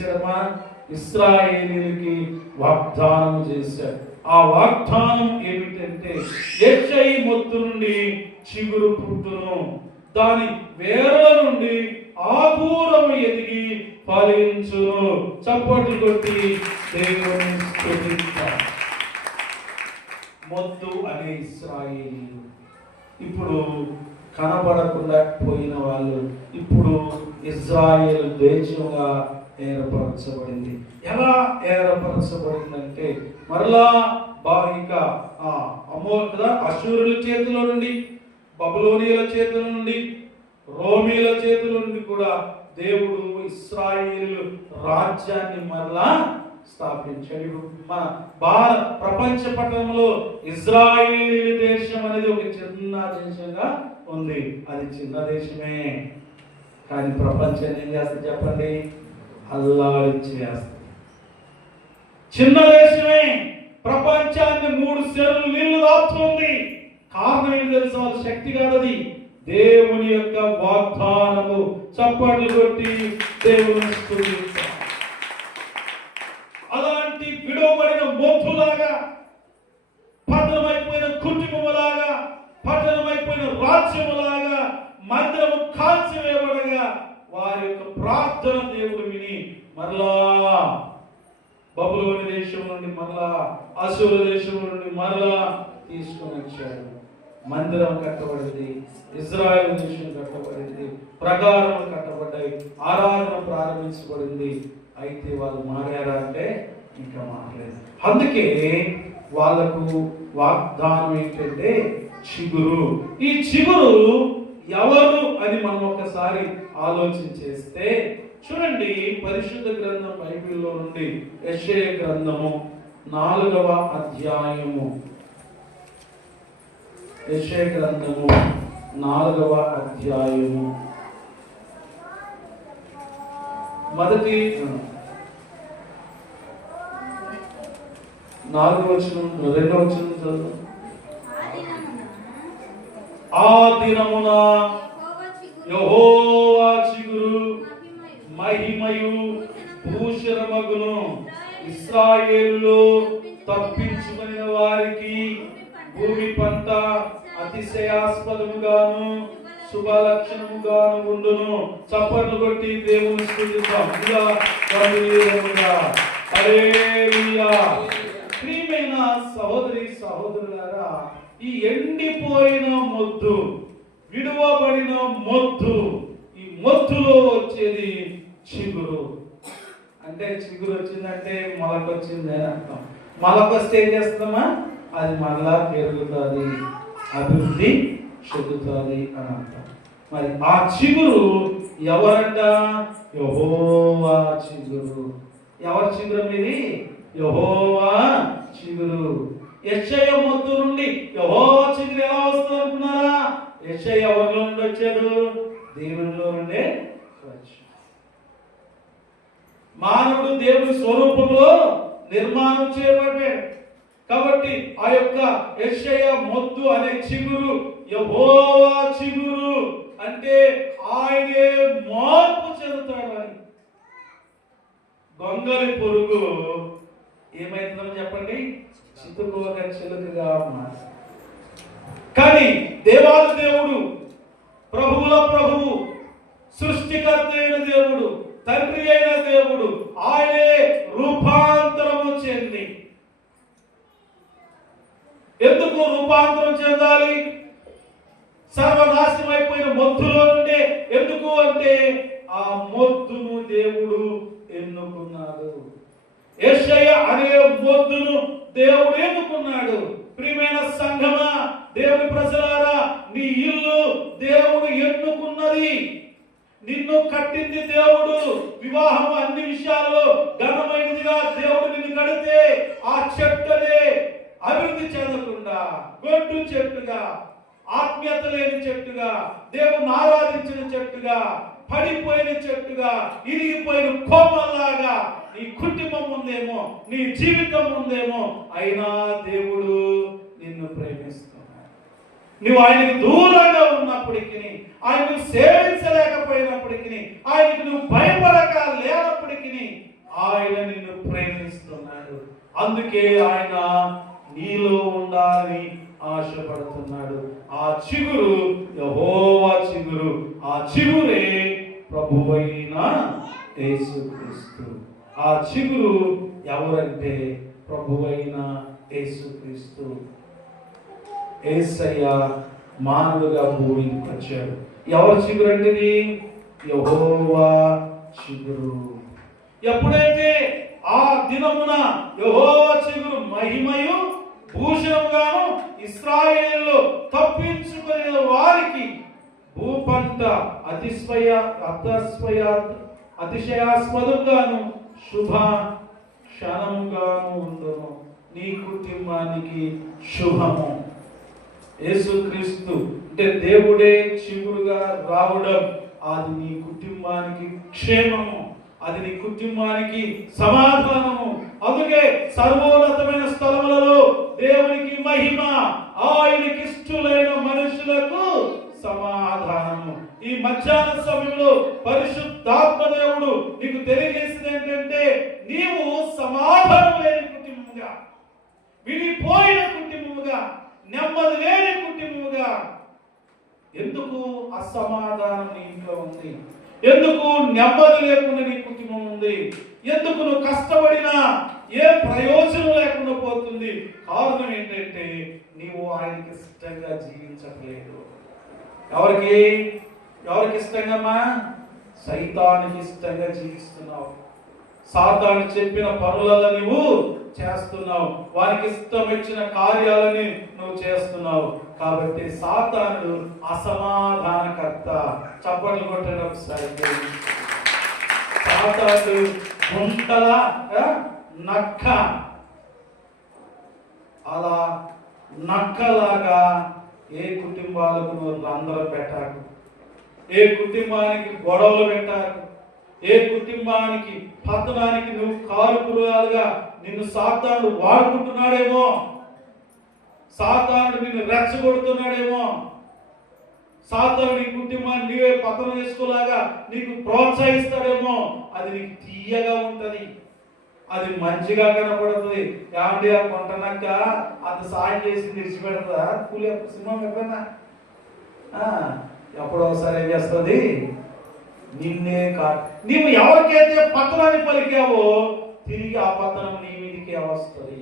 చేశాడమ్మా. ఇస్రాయేలీలకి వాగ్దానం చేశాడు. ఆ వాగ్దానం ఏమిటంటే యెషై మొత్తు నుండి చిగురు పుట్టును దాని వేర నుండి ఆకూరము ఎదిగి ఫలించును. చప్పట్లు కొట్టి దేవుని స్తుతించాలి మొద్దు అనే ఇస్రాయేలీలు. ఇప్పుడు కనబడకుండా పోయిన వాళ్ళు ఇప్పుడు ఇజ్రాయేల్ దేశంగా ఏర్పరచబడింది. ఎలా ఏర్పరచబడిందంటే మరలా బాహిక అమ్మో కదా అశూరుల చేతిలో నుండి బబులోనియల చేతుల నుండి రోమీల చేతుల నుండి కూడా దేవుడు ఇస్రాయిల్ రాజ్యాన్ని మరలా స్థాపించాడు. ఇప్పుడు మన భారత ప్రపంచ పట్టణంలో ఇజ్రాయిల్ దేశం అనేది ఒక చిన్న దేశంగా ఉంది. అది చిన్న దేశమే. కానీ ప్రపంచాన్ని ఏం చేస్తుంది చెప్పండి? అల్లాడిచ్చేస్తుంది చిన్న దేశమే ప్రపంచాన్ని మూడు సెల్లు నీళ్ళు దాపుతుంది. కారణం ఏంటి తెలుసా? శక్తి కాదది. దేవుని యొక్క వాగ్దానము చప్పట్లు కొట్టి దేవుని స్తుతించాలి అలాంటి విడవబడిన మొత్తులాగా పతనమైపోయిన కుటుంబములాగా పతనమైపోయిన రాజ్యములాగా మందిరము కాల్చివేయబడగా వారి యొక్క ప్రార్థన దేవుడు విని మరలా బబులోని దేశం నుండి మరలా అసూరు దేశం నుండి మరలా తీసుకొని వచ్చాడు మందిరం కట్టబడింది ఇజ్రాయెల్ దేశం కట్టబడింది ప్రకారం కట్టబడ్డాయి ఆరాధన ప్రారంభించబడింది. అయితే వాళ్ళు మారారా అంటే ఇంకా మారలేదు. అందుకే వాళ్ళకు వాగ్దానం ఏంటంటే చిగురు. ఈ చిగురు ఎవరు అని మనం ఒకసారి ఆలోచన చేస్తే చూడండి పరిశుద్ధ గ్రంథం బైబిల్లో నుండి యెషయా గ్రంథము నాలుగవ అధ్యాయము. యెషయా గ్రంథము నాలుగవ అధ్యాయము. మొదటి నాలుగవ వచనం రెండవ వచనం చదువు ఆ దినమున యెహోవా చిగురు మహిమయు భూషణమగును. ఇస్రాయేలులో తప్పించుకుని వారికి భూమి పంట అతిశయాస్పదముగాను శుభలక్షణముగాను ఉండును. చప్పట్లు కొట్టి దేవుని స్థుతిద్దాం. ప్రియమైన సహోదరి సహోదరులారా ఈ ఎండిపోయిన మొద్దు విడువబడిన మొద్దు ఈ మొద్దులో వచ్చేది చిగురు. అంటే చిగురు వచ్చిందంటే మొలక వచ్చింది అని అర్థం. మొలక వస్తే ఏం చేస్తామా అది మళ్ళా పెరుగుతుంది అభివృద్ధి చెందుతుంది అని అర్థం. మరి ఆ చిగురు ఎవరంట? యహోవా చిగురు. ఎవరి చిగురు ఇది? యహోవా చిగురు. యెషయ మొద్దు నుండి యహోవా చిగురు ఎలా వస్తుంది అనుకున్నారా యెషయ ఎవరిలో నుండి వచ్చాడు? దేవునిలో నుండే వచ్చాడు. మానవుడు దేవుని స్వరూపంలో నిర్మాణం చేయబడ్డాడు. కాబట్టి ఆ యొక్క యెషయ మొద్దు అనే చిగురు యహోవా చిగురు అంటే ఆయనే మార్పు చెందుతాడు అని గొంగలి పురుగు ఏమైతుందని చెప్పండి? చితుకోక చిలుకగా మారి కానీ దేవాది దేవుడు ప్రభువుల ప్రభువు సృష్టికర్త అయిన దేవుడు తండ్రి అయిన దేవుడు ఆయనే రూపాంతరము చెంది. ఎందుకు రూపాంతరం చెందాలి? సర్వనాశనం అయిపోయిన మొద్దులో నుండే ఎందుకు అంటే ఆ మొద్దును దేవుడు ఎన్నుకున్నాడు. ఏషయ్య అనే మొద్దును దేవుడు ఎన్నుకున్నాడు. ప్రియమైన సంఘమా దేవుని ప్రజలారా నీ ఇల్లు దేవుడు ఎన్నుకున్నది. నిన్ను కట్టింది దేవుడు. వివాహం అన్ని విషయాల్లో ఘనమైనదిగా దేవుడు నిన్ను కడితే ఆ చెట్టునే అభివృద్ధి చెందకుండా గొడ్డు చెట్టుగా ఆత్మీయత లేని చెట్టుగా దేవుని ఆరాధించిన చెట్టుగా పడిపోయిన చెట్టుగా ఇరిగిపోయిన కోమల్లాగా నీ కుటుంబం ఉందేమో నీ జీవితం ఉందేమో అయినా దేవుడు నిన్ను ప్రేమిస్తాడు. నువ్వు ఆయనకు దూరంగా ఉన్నప్పటికీ ఆయనకు సేవించలేకపోయినప్పటికీ ఆయనకు నువ్వు భయపడక లేనప్పటికీ ఆయన నిన్ను ప్రేమిస్తున్నాడు. అందుకే ఆయన నీలో ఉండాలని ఆశపడుతున్నాడు. ఆ చిగురు యహోవా చిగురు ఆ చిగురే ప్రభువైన యేసుక్రీస్తు. ఆ చిగురు ఎవరంటే ప్రభువైన యేసుక్రీస్తు. ఏసయ్య మానవుగా భూమికి వచ్చాడు ఎవరు చిగురు యహోవా చిగురు. ఎప్పుడైతే ఆ దినమున యహోవా చిగురు మహిమయు భూషణంగాను ఇస్రాయేలు తప్పించుకునే వారికి భూపంట అతిస్వయ అతస్వయ అతిశయాస్పదంగాను శుభ క్షణంగాను ఉండను. నీ కుటుంబానికి శుభము. యేసుక్రీస్తు అంటే దేవుడే చిగురుగా రావడం. అది నీ కుటుంబానికి క్షేమము. అది నీ కుటుంబానికి సమాధానము. అందుకే సర్వోన్నతమైన స్థలములలో దేవునికి మహిమ ఆయనకి ఇష్టలైన మనుషులకు సమాధానము. ఈ మధ్యాహ్న సమయంలో పరిశుద్ధాత్మ దేవుడు నీకు తెలియజేసింది ఏంటంటే నీవు సమాధానం లేని కుటుంబంగా విడిపోయిన కుటుంబంగా నెమ్మది లేని కుటుంబముగా. ఎందుకు అసమాధానం నీ ఇంట్లో ఉంది? ఎందుకు నెమ్మది లేకుండా నీ కుటుంబం ఉంది? ఎందుకు నువ్వు కష్టపడినా ఏ ప్రయోజనం లేకుండా పోతుంది? కారణం ఏంటంటే నీవు ఆయనకి ఇష్టంగా జీవించట్లేదు. ఎవరికి? ఎవరికి ఇష్టంగా సైతానికి ఇష్టంగా జీవిస్తున్నావు. సాతాను చెప్పిన పనులలో నువ్వు చేస్తున్నావు. వారికి ఇష్టం ఇచ్చిన కార్యాలని నువ్వు చేస్తున్నావు. కాబట్టి సాతానుడు అసమాధానకర్త. చప్పట్లు కొట్టడం ఒకసారి. సాతానుడు గుంటల నక్క. అలా నక్కలాగా ఏ కుటుంబాలకు నువ్వు అందరం పెట్టారు ఏ కుటుంబానికి గొడవలు పెట్టారు ఏ కుటుంబానికి పతనానికి నువ్వు కారుకులుగా నిన్ను సాతానుడు వాడుకుంటున్నాడేమో? సాతానుడు నిన్ను రెచ్చగొడుతున్నాడేమో? సాతాను నీ కుటుంబాన్ని నీవే పతనం చేసుకోలాగా నీకు ప్రోత్సహిస్తాడేమో? అది నీకు తీయగా ఉంటుంది. అది మంచిగా కనపడుతుంది. ఏమండి ఆ కొంటనక్క అంత సాయం చేసి తెచ్చిపెడతా కూలి సినిమా ఎప్పుడన్నా ఎప్పుడో ఒకసారి ఏం చేస్తుంది? నిన్నే కా నీవు ఎవరికైతే పతనాన్ని పలికావో తిరిగి ఆ పతనం నీ మీదకే వస్తుంది.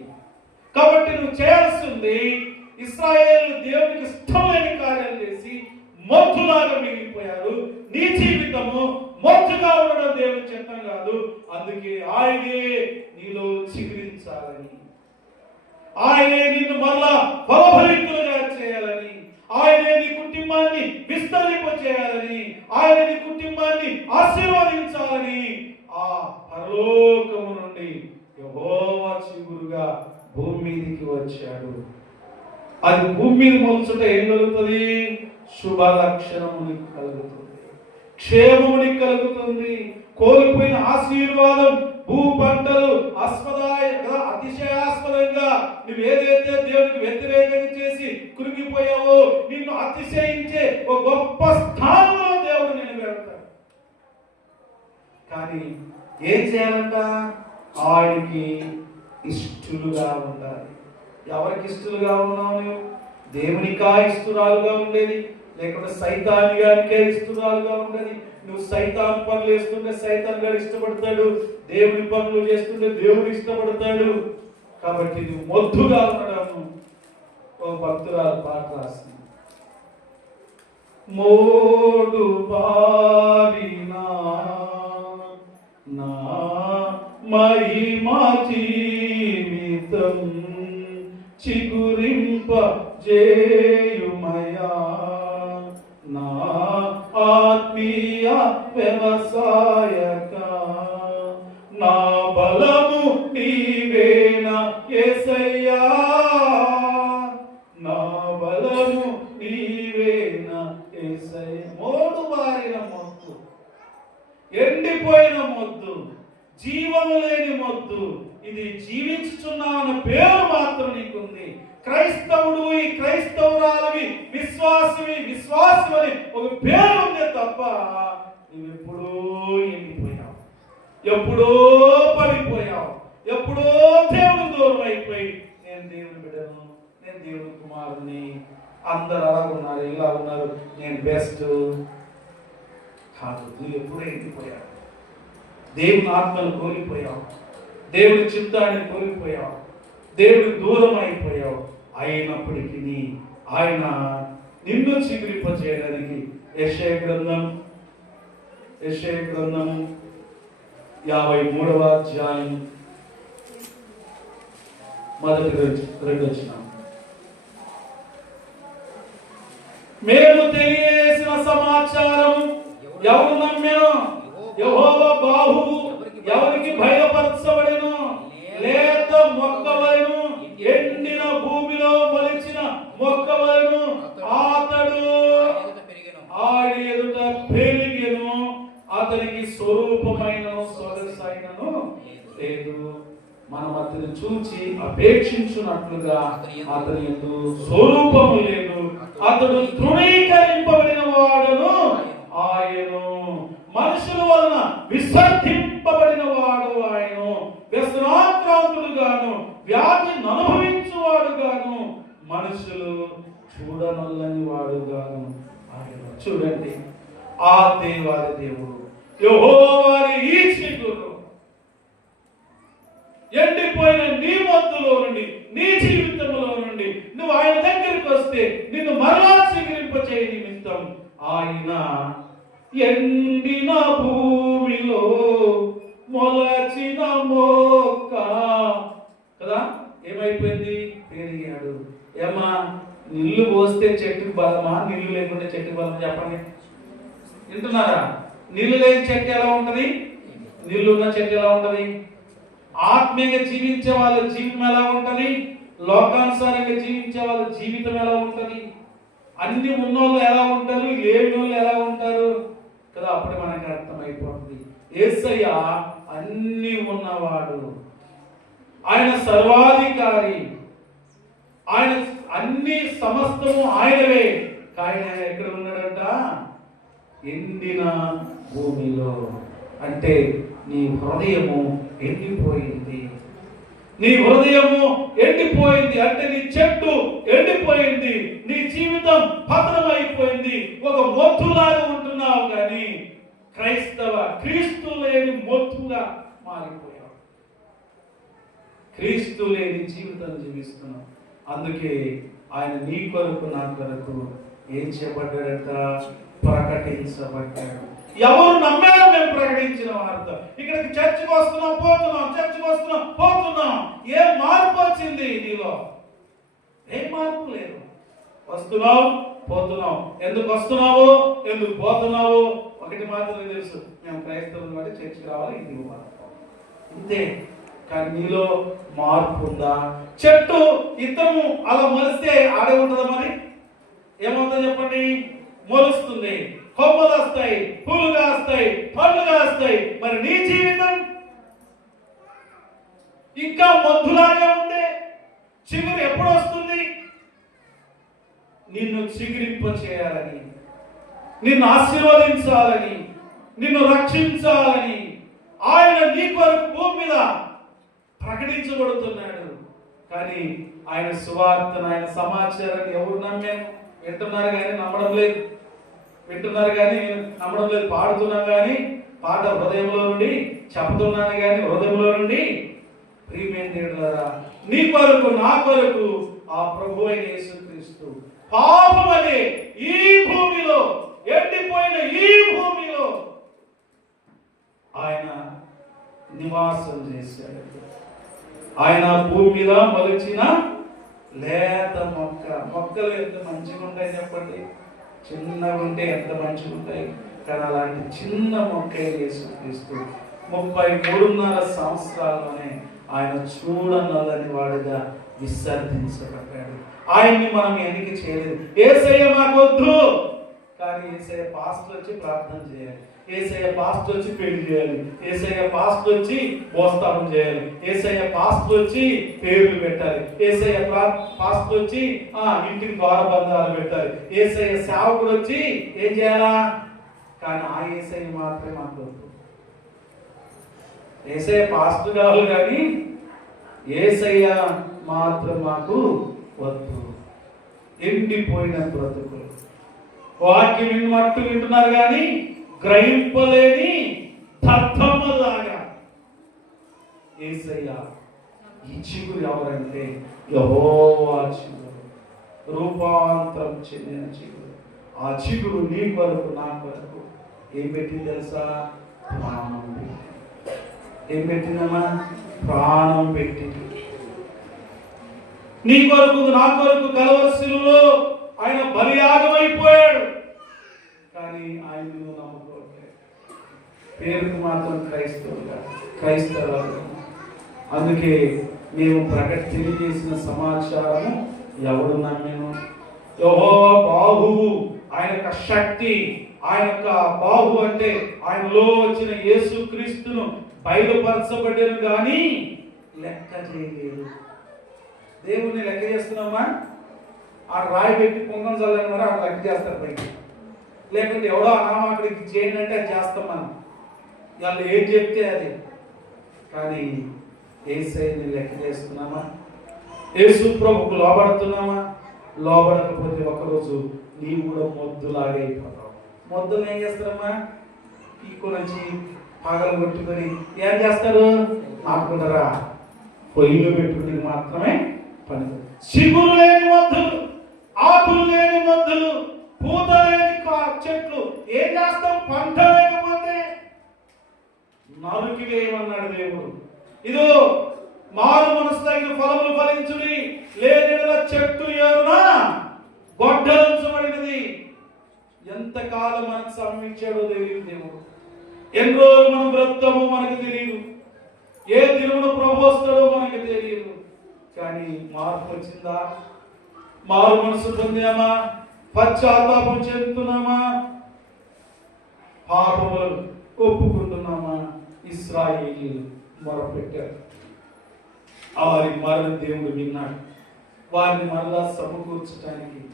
కాబట్టి నువ్వు చేయాల్సింది ఇస్రాయేల్ దేవునికి ఇష్టమైన కార్యం చేసి మొద్దులాగా మిగిలిపోయారు. నీ జీవితము మొద్దుగా ఉండడం దేవుని చిత్తం కాదు. అందుకే ఆయనే నీలో చిగురించాలని. ఆయనే నిన్ను మరలా ఫలఫలితులుగా చేయాలని ఆయనే నీ కుటుంబాన్ని విస్తరింప చేయాలని ఆయన నీ కుటుంబాన్ని ఆశీర్వదించాలని ఆ పరలోకము నుండి యహోవా చిగురుగా భూమి మీదకి వచ్చాడు. అది భూమి మీద మొలుచుట ఏం కలుగుతుంది? శుభ లక్షణముని కలుగుతుంది. క్షేమముని కలుగుతుంది. కోల్పోయిన ఆశీర్వాదం భూ పంటలు ఆస్పదాయ అతిశయాస్పదంగా నువ్వు ఏదైతే దేవునికి వ్యతిరేకంగా చేసి కురిగిపోయావో నిన్ను అతిశయించే ఒక గొప్ప స్థానంలో దేవుడు నిలబెడతాడు. కానీ ఏం చేయాలంట? ఆయనకి ఇష్టలుగా ఉండాలి. ఎవరికి ఇష్టలుగా ఉన్నావు నువ్వు దేవునికా ఇస్తురాలుగా ఉండేది లేకుంటే సైతాన్ గారికే ఇస్తురాలుగా ఉండేది. నువ్వు సైతాన్ పనులు చేస్తుంటే సైతాన్ గారు ఇష్టపడతాడు దేవుని పనులు చేస్తుంటే దేవుడు ఇష్టపడతాడు. కాబట్టి నువ్వు మొద్దుగా ఉండడం ఓ భక్తురాలు పాట రాసింది. మోడు పారినా నా మహిమా జీవితం చిగురింప జేయుమయా నా ఆత్మీయ వ్యవసాయ ఎండిపోయిన మొద్దు జీవము లేని మొద్దు ఇది జీవించుచున్నామన్న పేరు మాత్రం నీకుంది. క్రైస్తవుడు ఈ క్రైస్తవురాలవి విశ్వాసవి విశ్వాసమని ఒక పేరు ఉంది తప్ప నువ్వు ఎప్పుడో ఎండిపోయావు. ఎప్పుడో పడిపోయావు. ఎప్పుడో దేవుడు దూరం అయిపోయి నేను దేవుని బిడ్డను నేను దేవుని కుమారుని అందరు అలా ఉన్నారు ఇలా ఉన్నారు. నేను బెస్ట్. కాదు నువ్వు ఎప్పుడో ఎండిపోయావు. దేవుని ఆత్మను కోల్పోయావు. దేవుని చిత్తాన్ని కోల్పోయావు. దేవుడి దూరం అయిపోయావు అయినప్పటికీ ఆయన నిన్ను చిగురింపజేయడానికి యశయ గ్రంథం యశయ గ్రంథం యాభై మూడవ అధ్యాయం మొదటి రెండు రెండు వచ్చిన మేము తెలియజేసిన సమాచారం ఎవరు నమ్మెను యెహోవ బాహు ఎవరికి భయపరచబడెను? లేత మొక్కవలను ఎండిన భూమిలో మొలిచిన మొక్కవలను అతడు ఆడి ఎదుట పెరిగెను. అతనికి స్వరూపమైన సొగసైనను లేదు. మనం అతను చూచి అపేక్షించున్నట్లుగా అతని ఎందు స్వరూపము లేదు. అతడు తృణీకరింపబడిన వాడును ఆయను. వలన విసర్జింపబడిన వాడు ఆయన వ్యసనాక్రాంతుడుగాను వ్యాధిని అనుభవించువాడుగాను మనుషులు చూడనల్లని వాడుగాను. ఆయన చూడండి ఆ దేవాది దేవుడు. యహోవారి ఈ చిగురు. ఎండిపోయిన నీ మత్తులో నుండి నీ జీవితంలో నుండి నువ్వు ఆయన దగ్గరికి వస్తే నిన్ను మరలా చిగురింపచేయ నిమిత్తం ఆయన ఎండిన భూమిలో మొలచిన మొక్క. కదా? ఏమైపోయింది? పెరిగాడు. ఏమా నీళ్ళు పోస్తే చెట్టుకు బలమా? నీళ్ళు లేకుండా చెట్టుకు బలమా? చెప్పండి. వింటున్నారా? నీళ్ళు లేని చెట్టు ఎలా ఉంటది? నీళ్ళు ఉన్న చెట్టు ఎలా ఉంటది? ఆత్మీయంగా జీవించే వాళ్ళ జీవితం ఎలా ఉంటది? లోకానుసారంగా జీవించే వాళ్ళ జీవితం ఎలా ఉంటది? అన్ని ఉన్నోళ్ళు ఎలా ఉంటారు? లేని వాళ్ళు ఎలా ఉంటారు? కదా అప్పుడు మనకి అర్థమైపోతుంది. ఏసయ్య అన్ని ఉన్నవాడు. ఆయన సర్వాధికారి. ఆయన అన్ని సమస్తము ఆయనవే. కానీ ఆయన ఎక్కడ ఉన్నాడంట? ఎండిన భూమిలో. అంటే నీ హృదయము ఎండిపోయింది. నీ హృదయము ఎండిపోయింది అంటే నీ చెట్టు ఎండిపోయింది నీ జీవితం పతనమైపోయింది. ఒక మొత్తులాగా ఉంటున్నావు కానీ క్రైస్తవ క్రీస్తు లేని మొత్తుగా మారిపోయావు. క్రీస్తు లేని జీవితం జీవిస్తున్నాం అందుకే ఆయన నీ కొరకు నా కొరకు ఏం చేయబడ్డాడంట? ప్రకటించబడ్డాడు. ఎవరు నమ్మారో మేము ప్రకటించిన వార్త. ఇక్కడికి చర్చికి వస్తున్నాం పోతున్నాం చర్చికి వస్తున్నాం పోతున్నాం. ఏ మార్పు వచ్చింది నీలో? ఏ మార్పు లేదు. వస్తున్నావు పోతున్నావు. ఎందుకు వస్తున్నావు? ఎందుకు పోతున్నావు? ఒకటి మాత్రమే తెలుసు. మేము క్రైస్తవులు బట్టి చర్చికి రావాలి ఇది ఇంతే. కానీ నీలో మార్పు ఉందా? చెట్టు ఇద్దరు అలా మొలిస్తే ఆడే ఉంటుందా మరి? ఏమవుతుందో చెప్పండి? మొలుస్తుంది. కొమ్మలు వస్తాయి పూలు కాస్తాయి పళ్ళు కాస్తాయి మరి నీ జీవితం ఇంకా మధులాగే ఉంటే చిగురు ఎప్పుడు వస్తుంది నిన్ను చిగురింప చేయాలని నిన్ను ఆశీర్వదించాలని నిన్ను రక్షించాలని ఆయన నీ కొరకు భూమి మీద ప్రకటించబడుతున్నాడు. కానీ ఆయన సువార్తను ఆయన సమాచారాన్ని ఎవరు నమ్మారు? వింటున్నారు కానీ నమ్మడం లేదు. వింటున్నారు కానీ నమ్మడం లేదు. పాడుతున్నాం కానీ పాట హృదయంలో నుండి చెప్తున్నాను కానీ హృదయంలో నుండి ప్రియమైన దేవుడారా నీ కొరకు నా కొరకు ఆ ప్రభు అయిన యేసుక్రీస్తు పాపం అనే ఈ భూమిలో ఎండిపోయిన ఈ భూమిలో ఆయన నివాసం చేశాడు. ఆయన భూమి మీద మొలిచిన లేత మొక్క. మొక్కలు ఎంత మంచిగా ఉంటాయి చెప్పండి? చిన్నగా ఉంటే ఎంత మంచిగా ఉంటాయి? కానీ అలాంటి చిన్న మొక్కే యేసుక్రీస్తు ముప్పై మూడున్నర సంవత్సరాల్లోనే ఆయన చూడనల్లని వాడిగా విసర్జించబడ్డాడు. ఆయన్ని మనం ఎన్నిక చేయలేదు? ఏసయ్య మాకొద్దు! కానీ ఏసయ్య పాస్టర్ వచ్చి ప్రార్థన చేయాలి. ఏసయ్య పాస్ట్ వచ్చి పెళ్ళి చేయాలి. ఏసయ్య పాస్ట్ వచ్చి మోస్తానం చేయాలి. ఏసయ్య పాస్ట్ వచ్చి పేర్లు పెట్టాలి. ఏసయ్య పాస్ట్ వచ్చి ఆ ఇంటికి ద్వారబంధాలు పెట్టాలి. ఏసయ్య సేవకుడు వచ్చి ఏం చేయాలా? కానీ ఆ ఏసయ్య మాత్రమే మాకు వద్దు. ఏసయ్య పాస్ట్ కావాలి కానీ ఏసయ్య మాత్రం మాకు వద్దు. ఎండిపోయిన బ్రతుకులు. వాక్యం మట్టు వింటున్నారు కానీ గ్రహింపలేని తత్వములాగా ఏసయ్యా ఈ చిగురు ఎవరంటే యహోవా చిగురు. రూపాంతరం చెందిన చిగురు. ఆ చిగురు నీ కొరకు నా కొరకు. ఏం పెట్టింది తెలుసా? ప్రాణం ఏం పెట్టిందమ్మా ప్రాణం పెట్టింది. నీ కొరకు నా కొరకు కలవలసిలో ఆయన బలియాగమైపోయాడు. కానీ ఆయన పేరుకు మాత్రం క్రైస్తవులుగా క్రైస్తవులు అందుకే మేము ప్రకట తెలియజేసిన సమాచారము ఎవడు నమ్మేను? యెహోవా బాహువు ఆయన యొక్క శక్తి ఆయన యొక్క బాహు అంటే ఆయనలో వచ్చిన యేసు క్రీస్తును బయలుపరచబడ్డాను కానీ లెక్క చేయలేదు. దేవుణ్ణి లెక్క చేస్తున్నామా? ఆ రాయి పెట్టి పొంగం చల్లని మరి ఆ లెక్క చేస్తారు పైకి లేకుంటే ఎవడో అనామాకుడికి చేయండి అంటే అది చేస్తాం మనం. వాళ్ళు ఏం చెప్తే అది. కానీ ఏసైని లెక్క చేస్తున్నామా? యేసు ప్రభుకు లోబడుతున్నామా? లోబడకపోతే ఒకరోజు నీవు కూడా మొద్దులాగైపోతావు అయిపోతావు. మొద్దులు ఏం చేస్తారమ్మా? పీకు నుంచి పగలు కొట్టుకొని ఏం చేస్తారు? మాట్లాడరా పొయ్యిలో పెట్టుకుని మాత్రమే పని. సిగురు లేని మొద్దులు ఆకులు లేని మొద్దులు పూత లేని చెట్లు ఏం చేస్తాం? పంట నరుకి వేయమన్నాడు దేవుడు? ఇదో మారు మనసు తగిన ఫలములు ఫలించుడి లేని చెట్టు ఏరున? గొడ్డలుంచబడినది ఎంతకాలం మనకు సంవించాడో తెలియదు దేవుడు. ఎన్ని రోజులు మనం బ్రతామో మనకు తెలియదు. ఏ దినమున ప్రభోస్తాడో మనకు తెలియదు. కానీ మార్పు వచ్చిందా? మారు మనసు పొందామా? పశ్చాత్తాపం చెందుతున్నామా? పాపములు ఒప్పుకుంటున్నామా? ఇస్రాయేలీలు మొరపెట్టారు. వారి మరణ దేవుడు విన్నాడు. వారిని మరలా సమకూర్చడానికి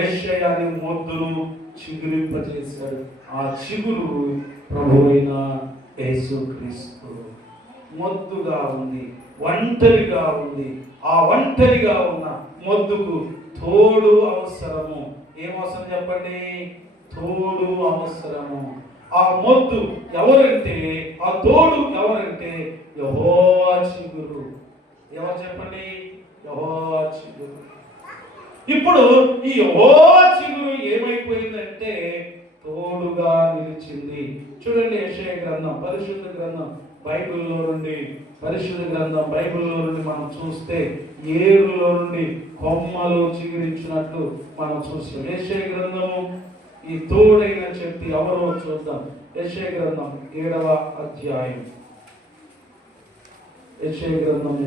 యెషయా అనే మొద్దును చిగురింపజేశాడు. ఆ చిగురు ప్రభు అయిన యేసుక్రీస్తు. మొద్దుగా ఉంది ఒంటరిగా ఉంది. ఆ ఒంటరిగా ఉన్న మొద్దుకు తోడు అవసరము. ఏం అవసరం చెప్పండి? తోడు అవసరము. ఆ మొద్దు ఎవరంటే ఆ తోడు ఎవరంటే యహోవాచిగురు ఎవరు చెప్పండి? యహోవా చిగురు. ఇప్పుడు ఈ యెహోవా ఏమైపోయిందంటే తోడుగా నిలిచింది. చూడండి యశయ గ్రంథం పరిశుద్ధ గ్రంథం. బైబిల్లో నుండి పరిశుద్ధ గ్రంథం బైబిల్లో నుండి మనం చూస్తే ఏరులో నుండి కొమ్మలు చిగురించినట్లు మనం చూస్తాం. యశయ గ్రంథము ఈ తోడైన శక్తి ఎవరో చూద్దాం. యెషయా గ్రంథం ఏడవ అధ్యాయం. యెషయా గ్రంథము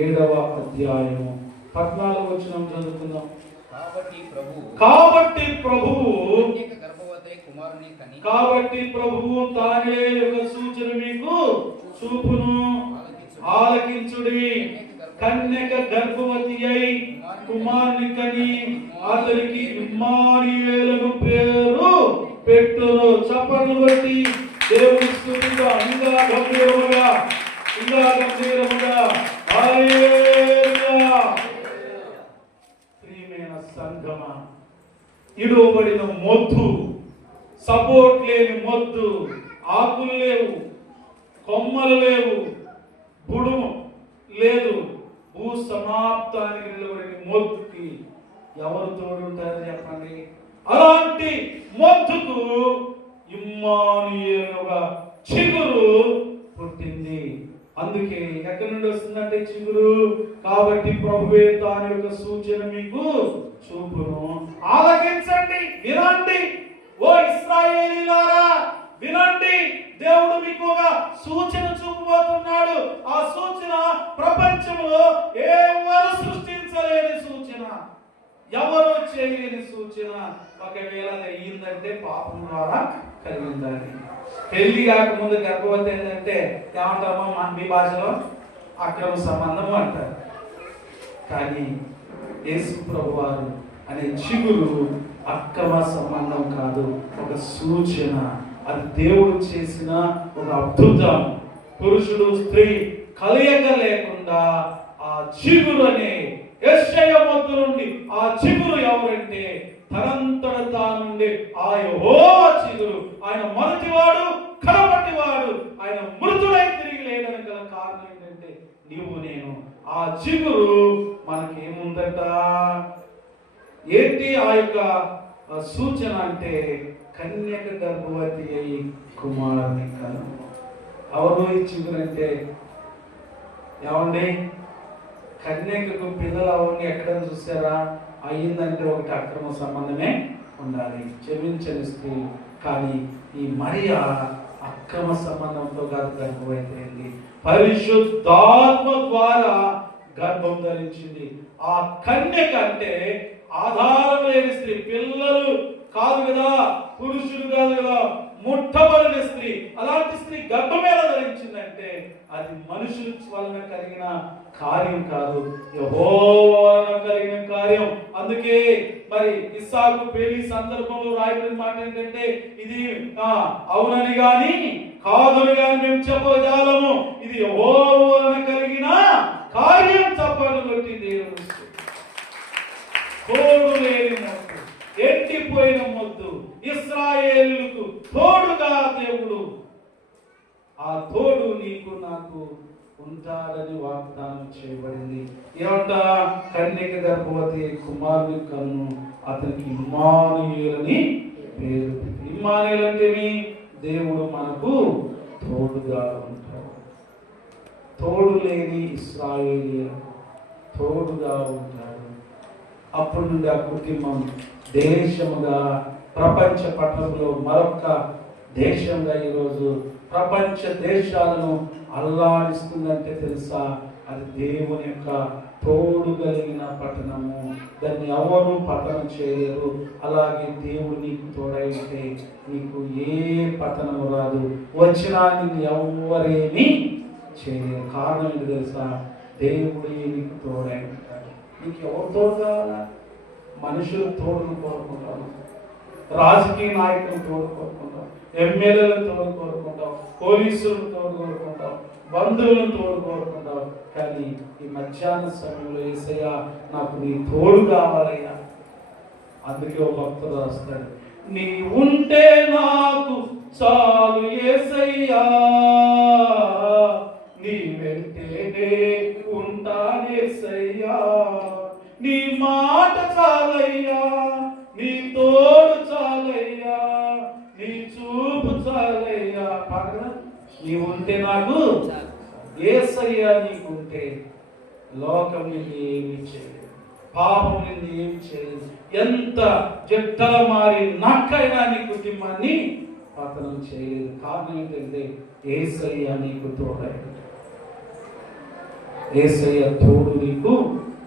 ఏడవ అధ్యాయము. పద్నాలుగు వచ్చిన చదువుకుందాం. కాబట్టి ప్రభు కాబట్టి ప్రభువు కన్యక గర్భవతి కుమారుని కని కాబట్టి ప్రభువు తానే యొక్క సూచన మీకు చూపును. ఆలకించుడి. కన్యక గర్భవతి అయి కుమారుని కని అతనికి ఇమ్మానుయేలును పేరు పెట్టును చప్పట్లు కొట్టి దేవుని స్తుతిగా ఇంకా గంభీరముగా ఇంకా గంభీరముగా హల్లెలూయా ప్రియమైన సంగమ ఇడవబడిన మొద్దు సపోర్ట్ లేని మొద్దు ఆకులు లేవు కొమ్మలు లేవు బుడుము లేదు భూ సమాప్తానికి నిలబడిన మొద్దుకి ఎవరు తోడుంటారు చెప్పండి అలాంటి మొద్దుకు ఇమ్మానుయేలుగా చిగురు పుట్టింది అందుకే ఎక్కడి నుండి వస్తుందంటే చిగురు కాబట్టి ప్రభువే తాని యొక్క సూచన మీకు చూపును ఆలకించండి వినండి. ఓ ఇస్రాయేలీలారా వినండి. దేవుడు మీకు ఒక సూచన చూపబోతున్నాడు. ఆ సూచన ప్రపంచంలో ఎవరు సృష్టించలేని సూచన? ఎవరు చేయలేని సూచన? ఒకవేళ అయ్యిందంటే పాపం ద్వారా కలిగిందని పెళ్ళి కాకముందు గర్భవతి ఏంటంటే ఏమంటామో మీ భాషలో అక్రమ సంబంధం అంటారు. కానీ యేసు ప్రభువారు అనే చిగురు అక్రమ సంబంధం కాదు ఒక సూచన. అది దేవుడు చేసిన ఒక అద్భుతం. పురుషుడు స్త్రీ కలయిక లేకుండా ఆ చిగురు అనే మొద్దు నుండి ఆ చిగురు ఎవరంటే తనంతట తానుండి ఆ ఓ చిగురు. ఆయన మొదటివాడు కడపటివాడు ఆయన మృతుడై తిరిగి లేడని గల కారణం ఏంటంటే నీవు నేను. ఆ చిగురు మనకేముందట? ఏంటి ఆ యొక్క సూచన అంటే కన్యక గర్భవతి అయి కుమారుని కను. ఎవరు ఇచ్చిందంటే ఏమండి? కన్యకకు పిల్లలు అవన్నీ ఎక్కడ చూసారా? అయ్యిందంటే ఒకటి అక్రమ సంబంధమే ఉండాలి. క్షమించని స్త్రీ. కానీ ఈ మరియా అక్రమ సంబంధంతో కాదు గర్భమైపోయింది పరిశుద్ధాత్మ ద్వారా గర్భం ధరించింది. ఆ కన్యక అంటే ఆధారం లేని స్త్రీ పిల్లలు కాదు కదా పురుషుడు కాదు కదా ముట్టబడిన స్త్రీ. అలాంటి స్త్రీ గర్భం ఎలా ధరించిందంటే అది మనుషుల వలన కలిగిన కార్యం కాదు. యెహోవా కలిగిన కార్యం. అందుకే మరి ఇస్సాకు పెళ్ళి సందర్భంలో రాయబడిన మాట ఏంటంటే ఇది ఆ, అవునని గాని కాదని గాని మేము చెప్పజాలము ఇది యెహోవా కలిగిన కార్యం చెప్పాలని బట్టి దేవుడు తోడు లేని మొద్దు ఎండిపోయిన మొద్దు ఇస్రాయేలుకు తోడుగా దేవుడు. ఆ తోడు నీకు నాకు ఉంటాడని వాగ్దానం చేయబడింది. ఏమంట? కన్యక గర్భవతి కుమారుని కన్ను అతనికి ఇమ్మానుయేలని పేరు. ఇమ్మానుయేలు అంటే దేవుడు మనకు తోడుగా ఉంటాడు. తోడు లేని ఇస్రాయేలీలకు తోడుగా ఉంటాడు. అప్పటి నుండి ఆ కుటుంబం దేశముగా ప్రపంచ పట్టణంలో మరొక దేశంగా ఈరోజు ప్రపంచ దేశాలను అల్లాడిస్తుందంటే తెలుసా? అది దేవుని యొక్క తోడు కలిగిన పట్టణము. దాన్ని ఎవరు పట్టణం చేయలేరు. అలాగే దేవుడు నీకు తోడైతే నీకు ఏ పట్టణము రాదు. వచ్చినా నిన్ను ఎవరేమీ చేయలేరు. కారణం ఏంటి తెలుసా? దేవుడే నీకు తోడై నీకు ఎవరితో తోడు కావాలా మనుషులు తోడును కోరుకుంటాను రాజకీయ నాయకులు తోడు కోరుకుంటాం ఎమ్మెల్యేలను తోడు కోరుకుంటాం పోలీసులను తోడు కోరుకుంటాం బంధువులను తోడు కోరుకుంటాం కానీ ఈ మధ్యాహ్న సమయంలో ఏసయ్య నాకు నీ తోడు కావాలయ్యా. అందుకే ఒక భక్తుడు రాస్తాడు నీ ఉంటే నాకు చాలు ఏసయ్యా. నీ వెంటేనే చాలయ్యా నీ తోడు చాలయ్యా నీ చూపు చాలయ్యా. నీ ఉంటే నాకు ఏసయ్యా నీకుంటే లోకం నిన్ను ఏమి పాపం నిన్ను ఏమి చేయలేదు ఎంత జట్టల మారి నక్కైనా నీ కుటుంబాన్ని పతనం చేయలేదు. కారణం ఏంటంటే ఏసయ్య నీకు తోడైంది ఏసయ్య తోడు నీకు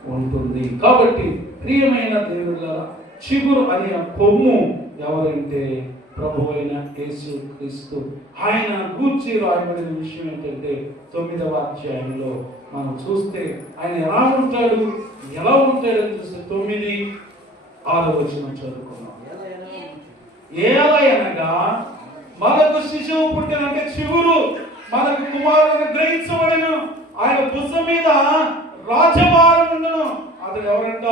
ఉంటుంది. కాబట్టి ప్రియమైన దేవుళ్ళ చిగురు అనే కొమ్ము ఎవరంటే ప్రభు అయిన యేసు క్రీస్తు ఆయన గూర్చి రాయబడిన విషయం ఏంటంటే తొమ్మిదవ అధ్యాయంలో మనం చూస్తే ఆయన ఎలా ఉంటాడు ఎలా ఉంటాడని చూస్తే తొమ్మిది ఆరో వచనం చదువుకున్నాం ఏలయనగా మనకు శిశువు పుట్టినంటే చిగురు మనకు కుమారుడు గ్రహించబడిన. ఆయన భుజం మీద రాజభారం ఉండను. అతడు ఎవరంట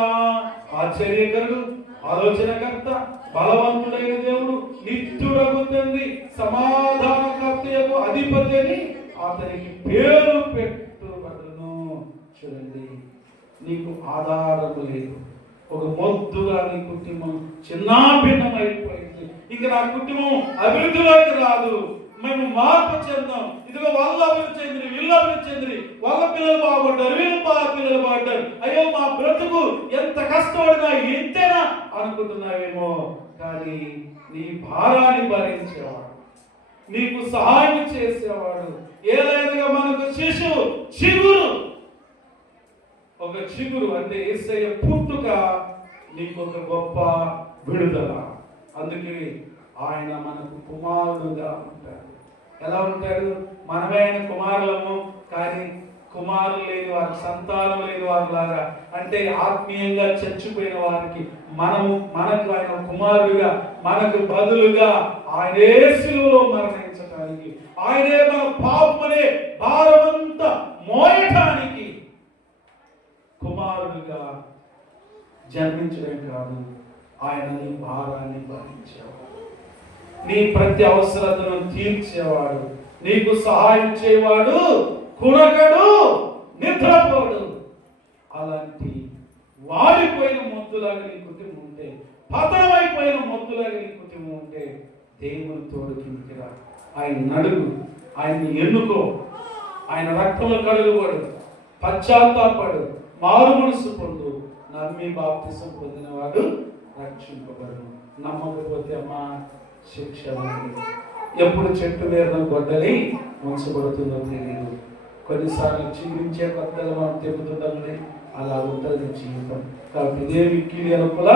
ఆశ్చర్యకరుడు ఆలోచనకర్త బలవంతుడైన దేవుడు నిత్యుడగు సమాధానకర్త యొక్క అధిపతి అని అతనికి పేరు పెట్టుబడును. చూడండి నీకు ఆధారం లేదు. ఒక మొద్దుగా నీ కుటుంబం చిన్నాభిన్నం అయిపోయింది ఇక నా కుటుంబం అభివృద్ధిలోకి రాదు. మేము మార్పు చెందాం. ఇదిగో వాళ్ళ అభివృద్ధి చెందిరి వీళ్ళు అభివృద్ధి చెందిరి వాళ్ళ పిల్లలు బాగుంటారు వీళ్ళు పిల్లలు బాగుంటారు. అయ్యో మా బ్రతుకు ఎంత కష్టపడినా ఎంతేనా అనుకుంటున్నావేమో. కానీ నీ భారాన్ని భరించేవాడు నీకు సహాయం చేసేవాడు ఏదైనా మనకు శిశువు చిగురు. ఒక చిగురు అంటే ఏసయ్య పుట్టుక నీకు ఒక గొప్ప విడుదల. అందుకే ఆయన మనకు కుమారుడుగా ఉంటాడు. ఎలా ఉంటాడు? మనమే ఆయన కుమారులము కానీ కుమారులు లేని వారికి సంతానం లేని వారు లాగా. అంటే ఆత్మీయంగా చచ్చిపోయిన వారికి మనము మనకు ఆయన కుమారుడుగా మనకు బదులుగా ఆయనే శిలువలో మరణించడానికి ఆయనే మన పాపమనే భారమంతా మోయటానికి కుమారుడుగా జన్మించడం కాదు. ఆయన నీ భారాన్ని భరించేవాడు. నీ ప్రతి అవసరతను తీర్చేవాడు. నీకు సహాయం చేయవాడు కునకడు నిద్రపోడు. అలాంటి వాడిపోయిన మొద్దులాగా నీ కుటుంబం ఉంటే పతనమైపోయిన మొద్దులాగా నీ కుటుంబం ఉంటే దేవుని తోడు కిందికిరా. ఆయన నడుగు ఆయన్ని ఎన్నుకో. ఆయన రక్తంలో కడుగుబడు పశ్చాత్తాపడు మారు మనసు పొందు. నమ్మి బాప్తిసం పొందినవాడు రక్షింపబడు నమ్మకపోతే అమ్మా శిక్ష ఎప్పుడు చెట్టు మీద గొడ్డలి ఉంచబడుతుందో తెలియదు కొన్నిసార్లు జీవించే కొత్తగా మనం తెగుతుంటామని అలా ఉంటుంది జీవితం కాబట్టి ఇదే కీడి అనుకుల